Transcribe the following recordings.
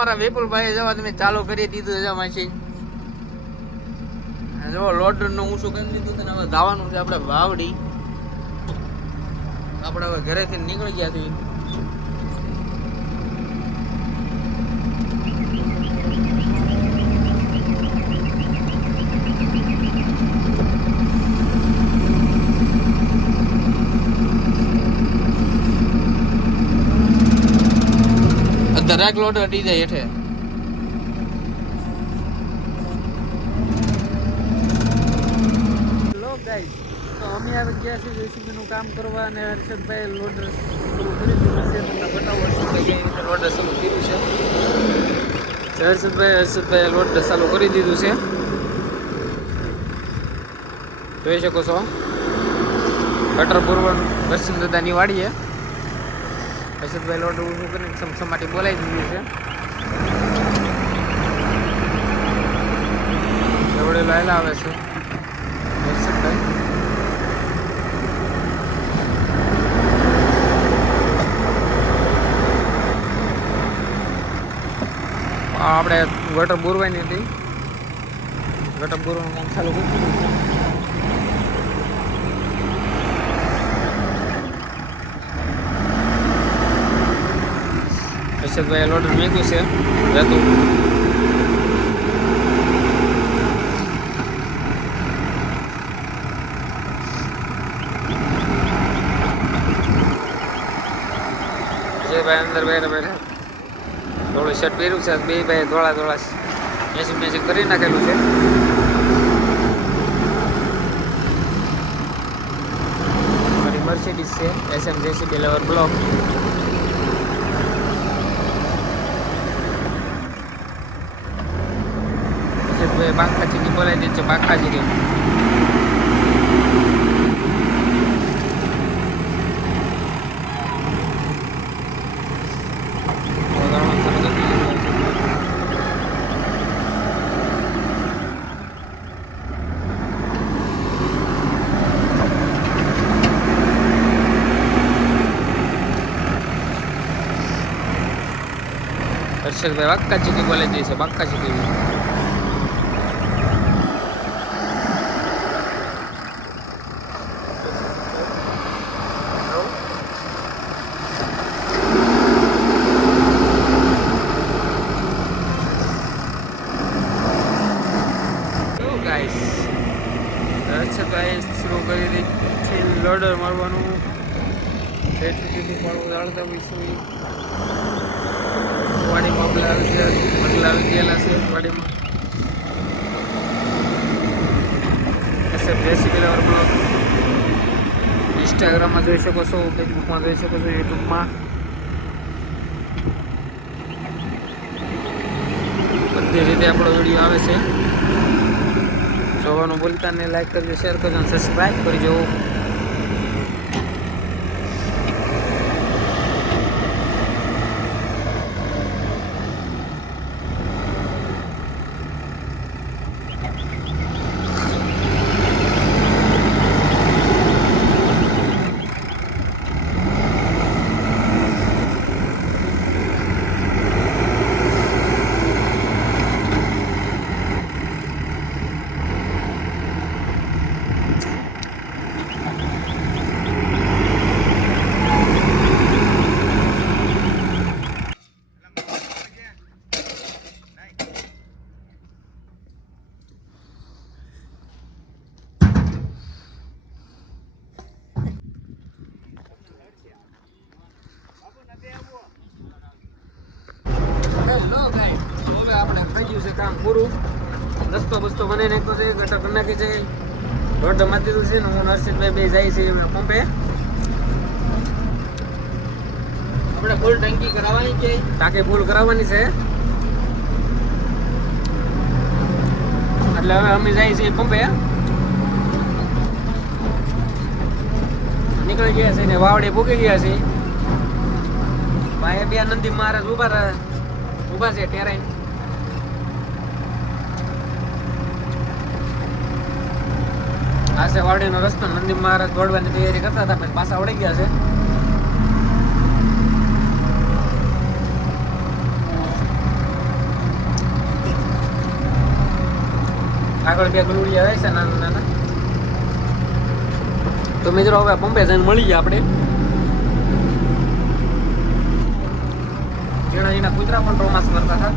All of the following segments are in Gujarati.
અમારા વિપુલભાઈ જવા તમે ચાલુ કરી દીધું છે મશીન. જો લોડર નું ઊંચું કરી દીધું છે ને હવે જવાનું છે આપણે વાવડી. આપણે હવે ઘરેથી નીકળી ગયા છીએ. દરેક લોડ અડી જાય હેઠે. હેલો ગાઈસ, તો અમે આવી ગયા છીએ જેસીબી નું કામ કરવા અને હર્ષદભાઈ લોડર શરૂ કરી દીધું છે. તમને બતાવો હર્ષદભાઈ કઈ રીતે લોડર શરૂ કર્યું છે. હર્ષદભાઈ લોડર ચાલુ કરી દીધું છે, જોઈ શકો છો. કટર પૂર્વ દર્શન દાદાની વાડીએ હર્ષદભાઈ લોડર ઊભું કરીને સમસમાટી બોલાવી દીધું છે. એવડે લાયેલા આવે છે હર્ષદભાઈ. આપણે ગટર બોરવાની હતી, ગટર બોરવાનું કામ ચાલુ કરી દીધું છે. હર્ષદભાઈ લોડર મેકું છે રહેતું. ભાઈ અંદર બેઠા બેઠા થોડું શર્ટ પહેર્યું છે. બે ભાઈ ધોળા ધોળા મેચિંગ કરી નાખેલું છે. મારી મર્સિડીઝ છે SM JCB લેવર બ્લોક. બાંકાજીની બોલાવી દીધી છે, બાંકાજી. હર્ષદભાઈ બાંકાજીની બોલાવી દીધી છે, બાંકાજી. હર્ષદભાઈ શરૂ કરી દીધી લોડર મારવાનું. જાણતા હોઈશું વાડીમાં બદલા આવી ગયેલા છે. વાડીમાં SM JCB લેવર બ્લોગ ઇન્સ્ટાગ્રામમાં જોઈ શકો છો, ફેસબુકમાં જોઈ શકો છો, યુટ્યુબમાં બધી રીતે આપણો વિડીયો આવે છે. જોવાનું ભૂલતા નહીં, લાઈક કરજો, શેર કરજો અને સબસ્ક્રાઈબ કરજો. હવે આપણે થઈ ગયું છે કામ પૂરું. રસ્તો બસ્તો બનાવી નાખ્યો છે, ગટર કરી નાખી છે, રોડ મારી દીધું છે ને હું હર્ષદભાઈ બે જાય છે પંપે. આપણે ફૂલ ટાંકી કરાવવાની છે, ટાંકી ફૂલ કરાવવાની છે. એટલે હવે અમે જાય છે પંપે. નીકળી ગયા છે ને વાવડે પૂકી ગયા છે. ભાઈ બે નંદી મહારાજ ઉભા છે ટેરાઈ. આ છે વાવડીનો રસ્તો. નંદી મહારાજ દોડવાની તૈયારી કરતા હતા પણ પાછા વળી ગયા છે. આગળ 2 ગલુડિયા આવે છે નાના નાના. તો મિત્રો હવે પંપે જઈને મળીએ આપણે. જેના કૂતરા પણ રોમાસ કરતા હતા.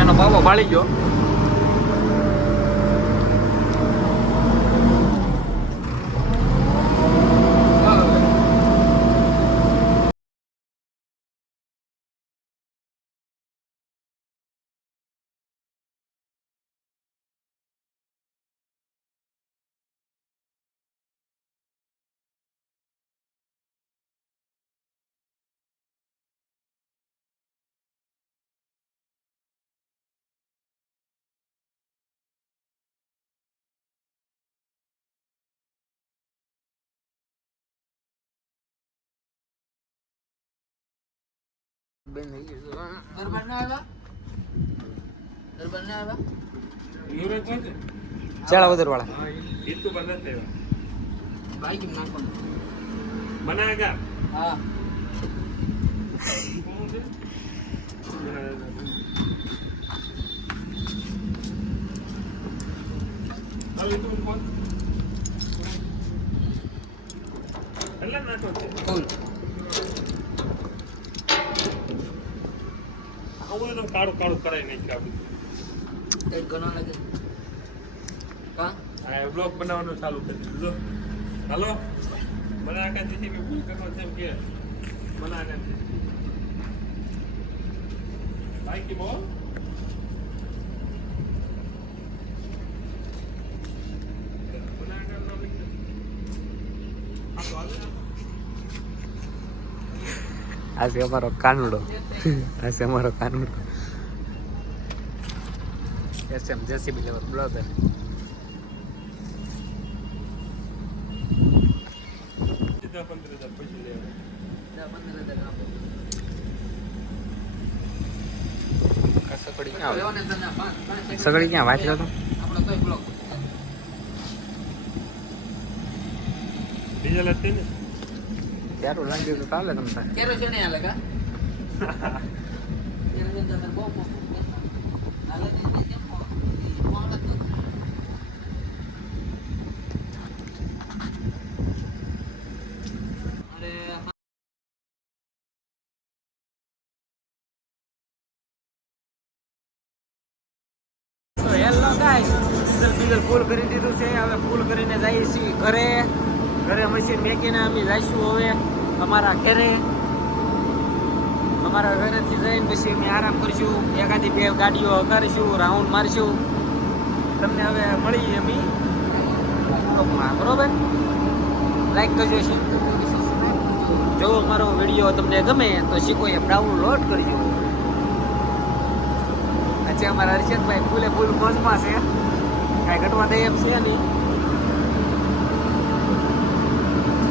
એનો બાબો બાળી ગયો. દરબાર ના આવ્યા? દરબાર ના આવ્યા? ચાલા ઉધર વાળા ભાઈ કેમ નાખવાનું? બનાવેગા હા ફૂલ કાળું કાળું કરાય નહીં કઈ ઘણો લાગે કા આ બ્લોગ બનાવવાનું ચાલુ કરી દીધું. હાલો બનાકા દીધી મેં ભૂલ કરવો છે કે બનાકા ભાઈ કી બોલ આ છે અમારો કાનુડો. આ છે અમારો Kanudo. SM JCB level blogger. સીધા 15,000 પછી લેવા 15,000 આપો. સકડી ક્યાં લેવાને તને 5 સગડી ક્યાં વાંચ્યો તો? આપણો તોય બ્લોક ડીઝલ હતી ને ત્યારું લાગ્યું તો ચાલે તમ તારે. કેરો છે ને આ લગા કેરો છે તને બહુ હાલે ને કેમ કોણ હતું અરે તો હેલો ગાઈસ, ડીઝલ ફૂલ કરી દીધું છે. હવે ફૂલ કરીને જઈએ છીએ ઘરે. ઘરે મશીન મેકીને અમે જઈશું હવે અમારા ઘરે. અમારા ઘરેથી જઈને પછી અમે આરામ કરીશું. એકાદી 2 ગાડીઓ કરીશું, રાઉન્ડ મારીશું. તમને હવે મળીએ અમે ટોપમાં, બરોબર? લાઈક કરજો છે. જો અમારો વિડીયો તમને ગમે તો શીખો એમ ડાઉનલોડ કરજો. આજે અમારા હર્ષદભાઈ ફૂલે ફૂલ મોજમાં છે. કાંઈ ઘટવા દે એમ છે નહીં.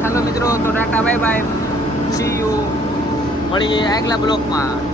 ચાલો મિત્રો, તો Tata bye bye, C you. મળીએ આગલા બ્લોકમાં.